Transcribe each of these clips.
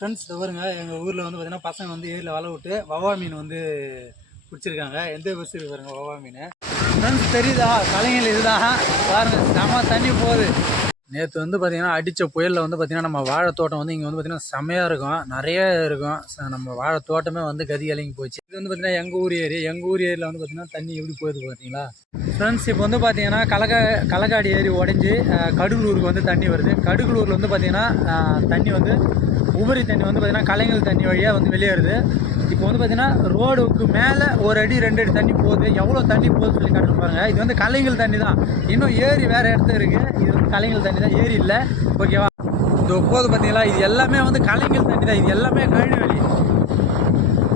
Friends தவறுங்க எங்கள் ஊரில் வந்து பார்த்தீங்கன்னா பசங்க வந்து ஏரியில் வலை விட்டு வவா மீன் வந்து பிடிச்சிருக்காங்க. எந்த பஸ் பாருங்க வவா மீன்? ஃப்ரெண்ட்ஸ் தெரியுதா? கலைஞர் இதுதான் பாருங்க செம தண்ணி போகுது. நேற்று வந்து பார்த்தீங்கன்னா அடித்த புயலில் வந்து பார்த்தீங்கன்னா நம்ம வாழை தோட்டம் வந்து இங்கே வந்து பார்த்தீங்கன்னா செமையாக இருக்கும். நிறைய இருக்கும். ச- நம்ம வாழை தோட்டமே வந்து கதி கலங்கி போச்சு. இது வந்து பார்த்தீங்கன்னா எங்கள் ஊர் ஏரி. எங்கள் ஊர் ஏரியில் வந்து பார்த்தீங்கன்னா தண்ணி எப்படி போயிடுது பார்த்தீங்களா ஃப்ரெண்ட்ஸ் இப்போ வந்து பார்த்தீங்கன்னா கலக்க கலக்காடி ஏரி உடஞ்சி கடுகுலூருக்கு வந்து தண்ணி வருது. கடுகுலூரில் வந்து பார்த்திங்கன்னா தண்ணி வந்து உபரி தண்ணி வந்து பார்த்தீங்கன்னா கலைஞர் தண்ணி வழியாக வந்து வெளியேறுது. இப்போ வந்து பார்த்தீங்கன்னா ரோடுக்கு மேலே ஒரு அடி ரெண்டு அடி தண்ணி போகுது. எவ்வளோ தண்ணி போகுதுன்னு சொல்லி காட்டிருப்பாங்க இது வந்து கலைஞர் தண்ணி தான். இன்னும் ஏரி வேறு இடத்துல இருக்குது இது வந்து கலைஞர் தண்ணி தான். ஏரி இல்லை. ஓகேவா? இது போது பார்த்தீங்களா இது எல்லாமே வந்து கலைஞர் தண்ணி தான். இது எல்லாமே கழனி வழி.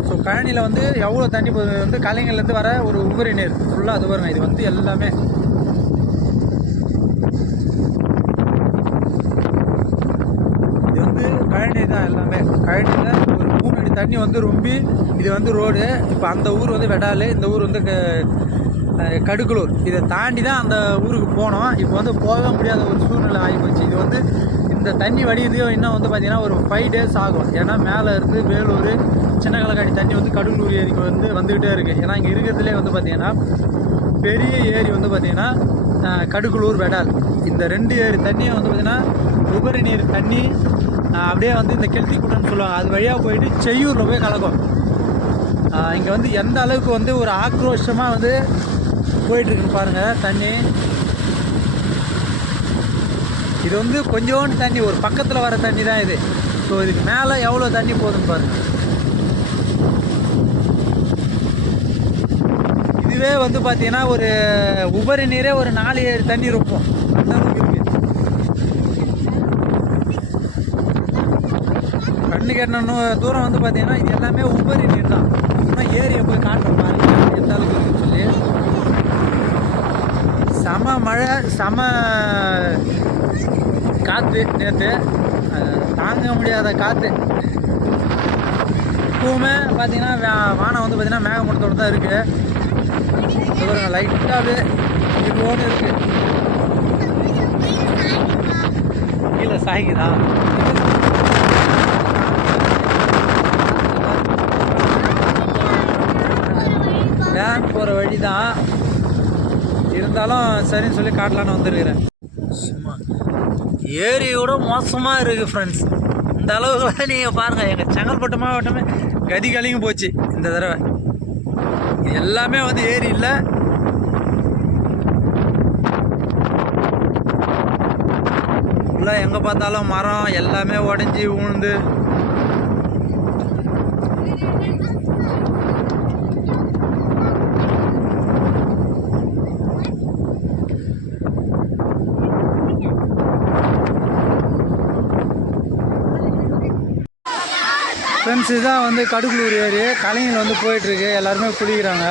ஸோ கழனியில் வந்து எவ்வளோ தண்ணி போகுது? வந்து கலைஞர்லேருந்து வர ஒரு உபரி நீர். ஃபுல்லாக அது பாருங்க. இது வந்து எல்லாமே இது வந்து கழனி தான் எல்லாமே. கழனியில் ஒரு மூணு அடி தண்ணி வந்து ரொம்பி இது வந்து ரோடு. இப்போ அந்த ஊர் வந்து வெடாலு இந்த ஊர் வந்து க- கடுக்கலூர் இதை தாண்டி தான் அந்த ஊருக்கு போனோம். இப்போ வந்து போக முடியாத ஒரு சூழ்நிலை ஆகி போச்சு இது வந்து இந்த தண்ணி வடியுது இன்னும் வந்து பார்த்தீங்கன்னா ஒரு ஃபைவ் டேஸ் ஆகும். ஏன்னா மேலே இருந்து வேலூர் சின்ன கலக்காடி தண்ணி வந்து கடலூர் ஏரிக்கு வந்து வந்துக்கிட்டே இருக்குது ஏன்னா இங்கே இருக்கிறதுலே வந்து பார்த்தீங்கன்னா பெரிய ஏரி வந்து பார்த்தீங்கன்னா கடுக்கலூர் வெடால். இந்த ரெண்டு ஏரி தண்ணியும் வந்து பார்த்திங்கன்னா உபரி நீர் தண்ணி அப்படியே வந்து இந்த கெல்த்தி குடன்னு சொல்லுவாங்க. அது வழியாக போயிட்டு செய்யூரில் போய் கலக்கும். இங்கே வந்து எந்த அளவுக்கு வந்து ஒரு ஆக்ரோஷமாக வந்து போயிட்டுருக்குன்னு பாருங்கள் தண்ணி. இது வந்து கொஞ்சோண்டு தண்ணி ஒரு பக்கத்தில் வர தண்ணி தான் இது. ஸோ இதுக்கு மேலே எவ்வளோ தண்ணி போகுதுன்னு பாருங்கள் இதுவே வந்து பார்த்தீங்கன்னா ஒரு உபரி நீரே ஒரு நாலு ஏழு தண்ணி இருக்கும். அந்த கட்டணும் தூரம் வந்து பார்த்தீங்கன்னா இது எல்லாமே உபரி நீர் தான். இன்னும் ஏரியை போய் காட்டுறோம் பாருங்க எந்த அளவுக்கு இருக்குன்னு சொல்லி. செம மழை செம காற்று நேற்று தாங்க முடியாத காற்று இப்போவுமே பார்த்தீங்கன்னா வானம் வந்து பார்த்தீங்கன்னா மேகமூட்டத்தோடு தான் இருக்குது பாருங்க லைட்டாகவே இதுவோடு இருக்கு. கீழே சாய்க்குதா? வேன் போகிற வழி தான் இருந்தாலும் சரின்னு சொல்லி காட்டலான்னு வந்துருக்கிறேன். சும்மா. ஏரியோட மோசமாக இருக்குது ஃப்ரெண்ட்ஸ் இந்த அளவுக்குலாம் நீங்கள் பாருங்கள் எங்கள் செங்கல்பட்டு மாவட்டமே கதி கலிங்க போச்சு இந்த தடவை. எல்லாமே வந்து ஏரி இல்லை. ஃபுல்லாக எங்கே பார்த்தாலும் மரம் எல்லாமே உடஞ்சி உழுந்து ஃப்ரெண்ட்ஸு இதுதான் வந்து கடுக்குலூர் ஏரி கலைஞர் வந்து போயிட்டுருக்கு. எல்லாருமே குளிக்கிறாங்க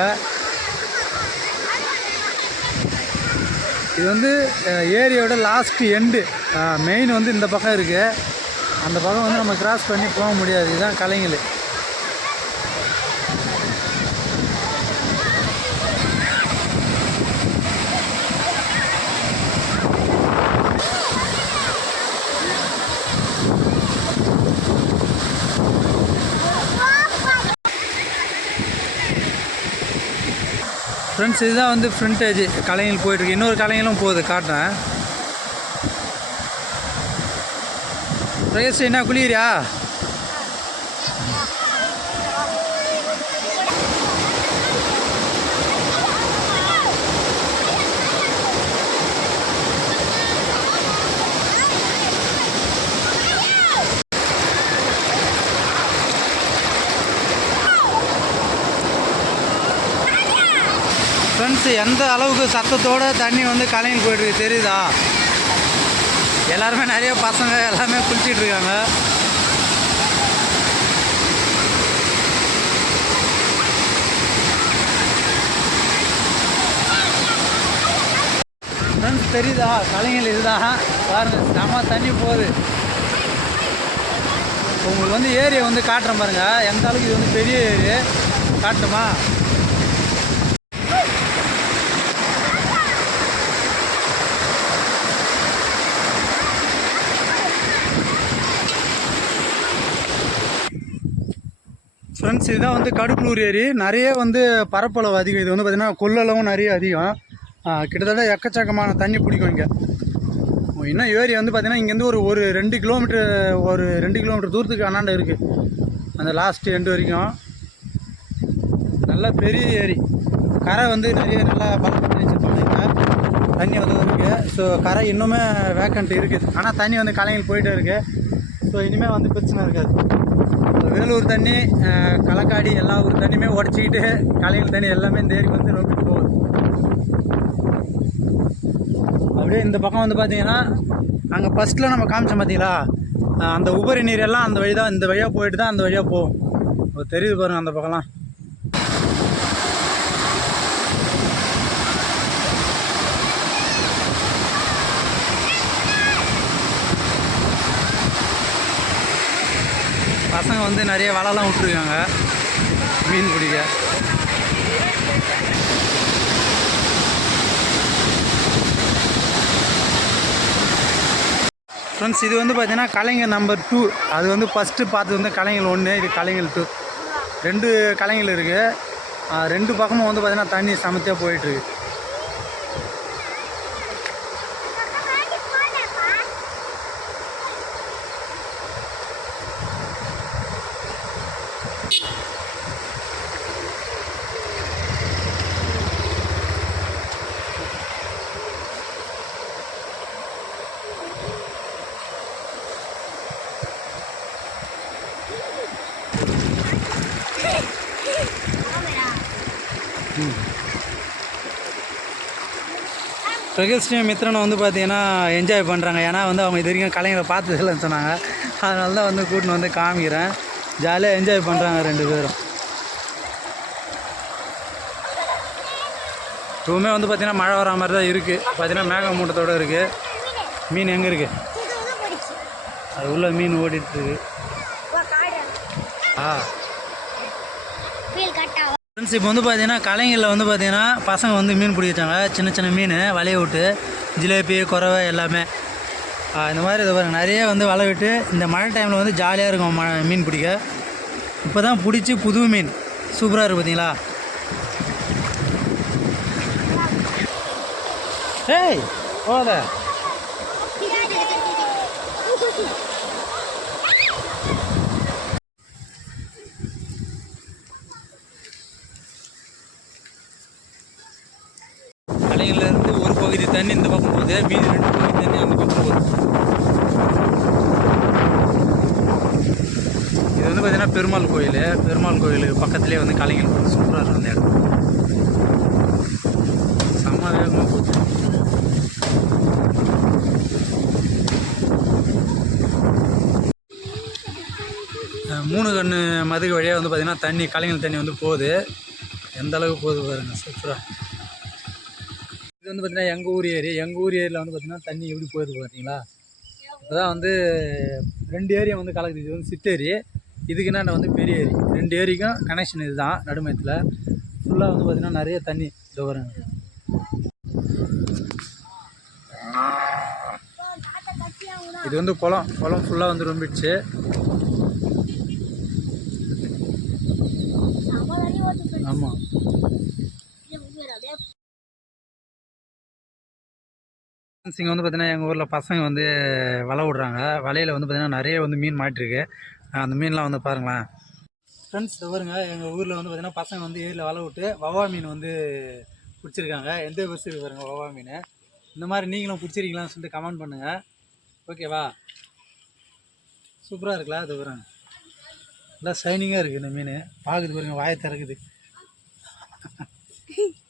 இது வந்து ஏரியோட லாஸ்ட்டு எண்டு மெயின் வந்து இந்த பக்கம் இருக்குது அந்த பக்கம் வந்து நம்ம கிராஸ் பண்ணி போக முடியாது. இதுதான் கலைஞர் ஃப்ரெண்ட்ஸ் இதுதான் வந்து ஃப்ரண்டேஜ் கலைஞர் போயிட்டுருக்கு. இன்னொரு கலைஞரும் போகுது காட்டுறேன். ரேஸ் என்ன குளிரியா ஃப்ரெண்ட்ஸ் எந்த அளவுக்கு சத்தத்தோடு தண்ணி வந்து கலங்கி போயிட்டுருக்கு தெரியுதா? எல்லாருமே நிறைய பசங்க எல்லாமே குளிச்சிட்ருக்காங்க ஃப்ரெண்ட்ஸ் தெரியுதா? கலைஞர் இதுதான். பாருங்க செம தண்ணி போகுது. உங்களுக்கு வந்து ஏரியை வந்து காட்டுறேன் பாருங்கள் எந்த அளவுக்கு இது வந்து பெரிய ஏரி காட்டுமா? ஃப்ரெண்ட்ஸ் இதுதான் வந்து கடுப்புலூர் ஏரி. நிறைய வந்து பரப்பளவு அதிகம். இது வந்து பார்த்திங்கன்னா கொள்ளளவும் நிறைய அதிகம். கிட்டத்தட்ட எக்கச்சக்கமான தண்ணி பிடிக்கும் இங்கே. இன்னும் ஏரி வந்து பார்த்திங்கன்னா இங்கேருந்து ஒரு ஒரு ரெண்டு கிலோமீட்டர் ஒரு ரெண்டு கிலோமீட்டர் தூரத்துக்கு அண்ணாண்ட இருக்குது அந்த லாஸ்ட் எண்டு வரைக்கும். நல்ல பெரிய ஏரி. கரை வந்து நிறைய நல்லா பலப்படுத்தி வச்சுருப்பாங்க தண்ணி வந்து இருக்குது ஸோ கரை இன்னுமே வேக்கண்ட் இருக்குது. ஆனால் தண்ணி வந்து கலைஞர் போயிட்டே இருக்குது ஸோ இனிமேல் வந்து பிரச்சனை இருக்காது. வேலூர் தண்ணி களக்காடி எல்லா ஊர் தண்ணியுமே உடச்சிக்கிட்டு கலைஞர் தண்ணி எல்லாமே இந்த ஏரிக்கு வந்து ரொம்ப போகுது. அப்படியே இந்த பக்கம் வந்து பார்த்தீங்கன்னா அங்கே ஃபஸ்ட்டில் நம்ம காமிச்சோம் பார்த்தீங்களா? அந்த உபரி நீர் எல்லாம் அந்த வழி தான் இந்த வழியாக போயிட்டு தான் அந்த வழியாக போகும். தெரியுது பாருங்கள் அந்த பக்கம்லாம். பசங்க வந்து நிறைய வலைலாம் விட்ருக்காங்க மீன் பிடிக்க. ஃப்ரெண்ட்ஸ் இது வந்து பார்த்தீங்கன்னா கலைஞர் நம்பர் டூ அது வந்து ஃபஸ்ட்டு பார்த்தது வந்து கலைஞர் ஒன்று இது கலைஞர் டூ ரெண்டு கலைஞர் இருக்குது ரெண்டு பக்கமும் வந்து பார்த்தீங்கன்னா தண்ணி சமத்தியாக போயிட்டுருக்கு பிரகல்ஸ்ரீ மித்ரன் வந்து பார்த்தீங்கன்னா என்ஜாய் பண்ணுறாங்க ஏன்னா வந்து அவங்க இது வரைக்கும் கலைஞரை பார்த்ததில்லன்னு சொன்னாங்க. அதனால தான் வந்து கூட்டின்னு வந்து காமிக்கிறேன். ஜாலியாக என்ஜாய் பண்ணுறாங்க ரெண்டு பேரும். இப்போவுமே வந்து பார்த்தீங்கன்னா மழை வர மாதிரி தான் இருக்குது பார்த்தீங்கன்னா மேகமூட்டத்தோடு இருக்குது மீன் எங்கே இருக்குது அது உள்ள மீன் ஓடிட்டு இருக்கு. ஆ. ஃப்ரெண்ட்ஸ் இப்போ வந்து பார்த்தீங்கன்னா கலைஞரில் வந்து பார்த்தீங்கன்னா பசங்க வந்து மீன் பிடிச்சாங்க சின்ன சின்ன மீன் வலைய விட்டு ஜிலேபி குறவை எல்லாமே. இந்த மாதிரி இது பாருங்கள் நிறைய வந்து வலை விட்டு இந்த மழை டைமில் வந்து ஜாலியாக இருக்கும் ம மீன் பிடிக்க. இப்போ தான் பிடிச்சி புது மீன். சூப்பராக இருக்குது பார்த்தீங்களா ஏய் போத கலைஞர்ல இருந்து ஒரு பகுதி தண்ணி இந்த பக்கம் போகுது மீதி ரெண்டு பகுதி தண்ணி அந்த பக்கம் போகுது இது வந்து பார்த்தீங்கன்னா பெருமாள் கோயில். பெருமாள் கோயில் பக்கத்துலேயே வந்து கலைஞர் சூப்பராக இருக்கும் அந்த இடம் செம்ம வேகமாக போச்சு. மூணு கண்ணு மதுகு வழியாக வந்து பார்த்திங்கன்னா தண்ணி கலைஞர் தண்ணி வந்து போகுது. எந்த அளவுக்கு போகுது பாருங்கள் சூப்பராக வந்து பார்த்திங்கன்னா எங்கள் ஊர் ஏரி எங்கள் ஊர் ஏரியில் வந்து பார்த்திங்கன்னா தண்ணி எப்படி போகுது பார்த்தீங்களா? இப்போ தான் வந்து ரெண்டு ஏரியா வந்து கலக்குது. இது வந்து சித்தேரி இதுக்கு என்ன வந்து பெரிய ஏரி. ரெண்டு ஏரிக்கும் கனெக்ஷன் இதுதான் நடுமயத்தில் ஃபுல்லாக வந்து பார்த்திங்கன்னா நிறைய தண்ணி இது இது வந்து குளம். குளம் ஃபுல்லாக வந்து ரொம்பிடுச்சு ஆமாம் இங்கே வந்து பார்த்தீங்கன்னா எங்கள் ஊரில் பசங்க வந்து வலை விடுறாங்க வலையில் வந்து பார்த்திங்கன்னா நிறைய வந்து மீன் மாட்டிருக்கு. அந்த மீன்லாம் வந்து பாருங்களேன். ஃப்ரெண்ட்ஸ் வருங்க எங்கள் ஊரில் வந்து பார்த்திங்கன்னா பசங்க வந்து ஏரியில் வலை விட்டு வவா மீன் வந்து பிடிச்சிருக்காங்க. எந்த பஸ் பாருங்க வவா மீன். இந்த மாதிரி நீங்களும் பிடிச்சிருக்கீங்களான்னு சொல்லிட்டு கமெண்ட் பண்ணுங்கள் ஓகேவா சூப்பராக இருக்குல்ல அது பாருங்க. நல்லா ஷைனிங்காக இருக்குது இந்த மீன். பார்க்குது பாருங்க வாயை திறக்குது.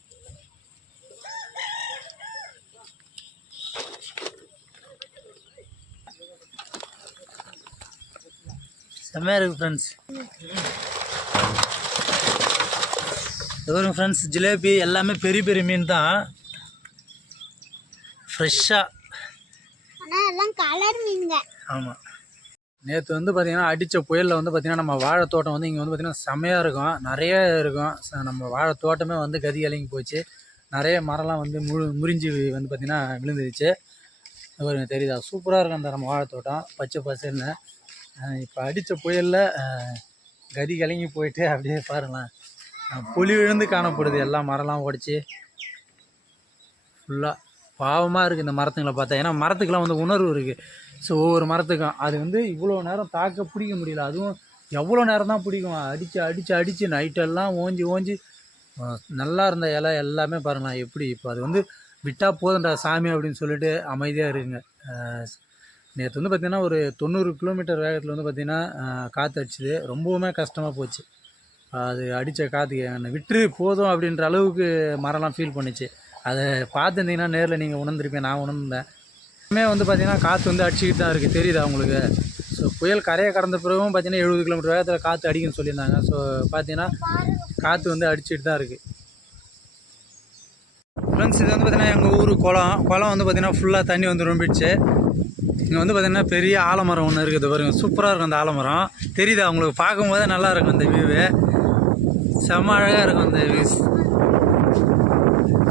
செம்மையாக இருக்குது ஃப்ரெண்ட்ஸ் இது ஃப்ரெண்ட்ஸ் ஜிலேபி எல்லாமே பெரிய பெரிய மீன் தான் ஃப்ரெஷ்ஷாக ஆமாம் நேற்று வந்து பார்த்திங்கன்னா அடித்த புயலில் வந்து பார்த்திங்கன்னா நம்ம வாழை தோட்டம் வந்து இங்கே வந்து பார்த்திங்கன்னா செமையாக இருக்கும். நிறைய இருக்கும். நம்ம வாழை தோட்டமே வந்து கதி கலங்கி போச்சு. நிறைய மரம்லாம் வந்து முழு முறிஞ்சி வந்து பார்த்திங்கன்னா விழுந்துருச்சு. பாருங்க தெரியுதா? சூப்பராக இருக்கும் அந்த நம்ம வாழை தோட்டம் பச்சை பசேல்னு. இப்போ அடித்த புயலில் கதி கலங்கி போயிட்டு அப்படியே பாருங்களேன். புலி விழுந்து காணப்படுது. எல்லா மரம்லாம் உடச்சி ஃபுல்லாக பாவமாக இருக்குது இந்த மரத்துங்களை பார்த்தா. ஏன்னா மரத்துக்கெலாம் வந்து உணர்வு இருக்குது ஸோ ஒவ்வொரு மரத்துக்கும் அது வந்து இவ்வளோ நேரம் தாக்க பிடிக்க முடியல. அதுவும் எவ்வளோ நேரம் தான் பிடிக்கும். அடித்து அடித்து அடித்து நைட்டெல்லாம் ஓஞ்சி ஓஞ்சி. நல்லா இருந்த இலை எல்லாமே பாருங்களேன். எப்படி இப்போ அது வந்து விட்டால் போதும்டா சாமி அப்படின்னு சொல்லிட்டு அமைதியாக இருக்குங்க நேற்று வந்து பார்த்திங்கன்னா ஒரு தொண்ணூறு கிலோமீட்டர் வேகத்தில் வந்து பார்த்திங்கன்னா காற்று அடிச்சுது. ரொம்பவுமே கஷ்டமாக போச்சு. அது அடித்த காற்றுக்கு என்னை விட்டு போதும் அப்படின்ற அளவுக்கு மரம்லாம் ஃபீல் பண்ணுச்சு. அதை பார்த்துருந்தீங்கன்னா நேரில் நீங்கள் உணர்ந்திருப்பேன் நான் உணர்ந்தேன். எல்லாமே வந்து பார்த்திங்கன்னா காற்று வந்து அடிச்சுக்கிட்டு தான் இருக்குது தெரியுது அவங்களுக்கு ஸோ புயல் கரையை கடந்த பிறகும் பார்த்தீங்கன்னா எழுபது கிலோமீட்டர் வேகத்தில் காற்று அடிக்குன்னு சொல்லியிருந்தாங்க. ஸோ பார்த்தீங்கன்னா காற்று வந்து அடிச்சுட்டு தான் இருக்குது ஃப்ரெண்ட்ஸ் இது வந்து பார்த்திங்கன்னா எங்கள் ஊர் குளம். குளம் வந்து பார்த்திங்கன்னா ஃபுல்லாக தண்ணி வந்து ரொம்பிடுச்சு. இங்கே வந்து பார்த்தீங்கன்னா பெரிய ஆலமரம் ஒன்று இருக்குது பாருங்க. சூப்பராக இருக்கும் அந்த ஆலமரம். தெரியுது? அவங்களுக்கு பார்க்கும்போதே நல்லா இருக்கும் அந்த வியூவு செம்ம அழகாக இருக்கும் அந்த வியூஸ்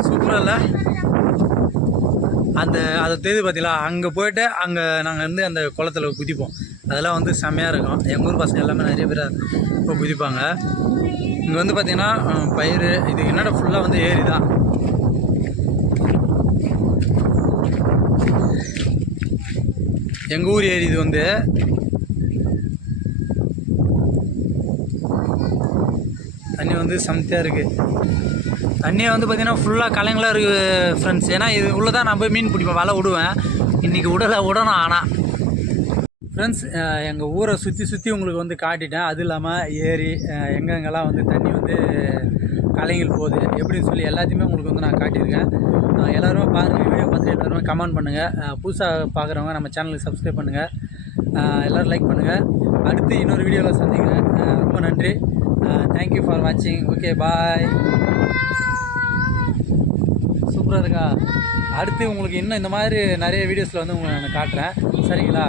சூப்பராக இல்லை? அந்த அதை தெரியுது பார்த்தீங்களா அங்கே போயிட்டு அங்கே நாங்கள் வந்து அந்த குளத்துல குதிப்போம். அதெல்லாம் வந்து செம்மையாக இருக்கும். எங்கள் ஊர் பசங்க எல்லாமே நிறைய பேர் இப்போ குதிப்பாங்க. இங்கே வந்து பார்த்திங்கன்னா பயிர் இது என்னடா ஃபுல்லாக வந்து ஏரி தான் எங்கள் ஊர் ஏரி இது வந்து. தண்ணி வந்து சமத்தியாக இருக்குது தண்ணியை வந்து பார்த்திங்கன்னா ஃபுல்லாக கலைங்களாக இருக்குது ஃப்ரெண்ட்ஸ் ஏன்னா இது உள்ளே தான் நான் போய் மீன் பிடிப்பேன் வலை விடுவேன். இன்றைக்கி விடலை விடணும் ஆனால் ஃப்ரெண்ட்ஸ் எங்கள் ஊரை சுற்றி சுற்றி உங்களுக்கு வந்து காட்டிட்டேன். அது இல்லாமல் ஏரி எங்கெங்கெல்லாம் வந்து தண்ணி வந்து கலைகள் போகுது எப்படின்னு சொல்லி எல்லாத்தையுமே உங்களுக்கு வந்து நான் காட்டியிருக்கேன். எல்லோருமே பாருங்கள் வீடியோ பார்த்துட்டு எல்லாருமே கமெண்ட் பண்ணுங்கள் புதுசாக பார்க்குறவங்க நம்ம சேனலுக்கு சப்ஸ்கிரைப் பண்ணுங்கள் எல்லோரும் லைக் பண்ணுங்கள் அடுத்து இன்னொரு வீடியோவில் சந்திக்கிறேன். ரொம்ப நன்றி. தேங்க்யூ ஃபார் வாட்சிங் ஓகே பாய் சூப்பராக இருக்கா? அடுத்து உங்களுக்கு இன்னும் இந்த மாதிரி நிறைய வீடியோஸில் வந்து உங்களை நான் காட்டுறேன். சரிங்களா?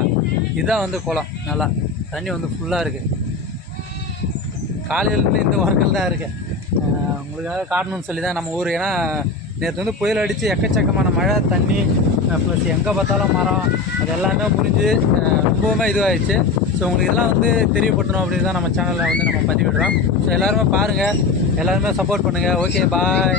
இதுதான் வந்து குளம் நல்லா. தண்ணி வந்து ஃபுல்லாக இருக்குது காலையிலேருந்து இந்த ஒர்க்கில் தான் இருக்கேன் உங்களுக்காக காட்டணும்னு சொல்லி தான் நம்ம ஊர். ஏன்னா நேற்று வந்து புயல் அடித்து எக்கச்சக்கமான மழை தண்ணி ப்ளஸ் எங்கே பார்த்தாலும் மரம் அது எல்லாமே புரிஞ்சு ரொம்பவுமே இதுவாகிடுச்சு ஸோ உங்களுக்கு இதெல்லாம் வந்து தெரியப்படுத்தணும் அப்படின்னு தான் நம்ம சேனலில் வந்து நம்ம பதிவிடுறோம். ஸோ எல்லாருமே பாருங்கள் எல்லாருமே சப்போர்ட் பண்ணுங்கள் ஓகே பாய்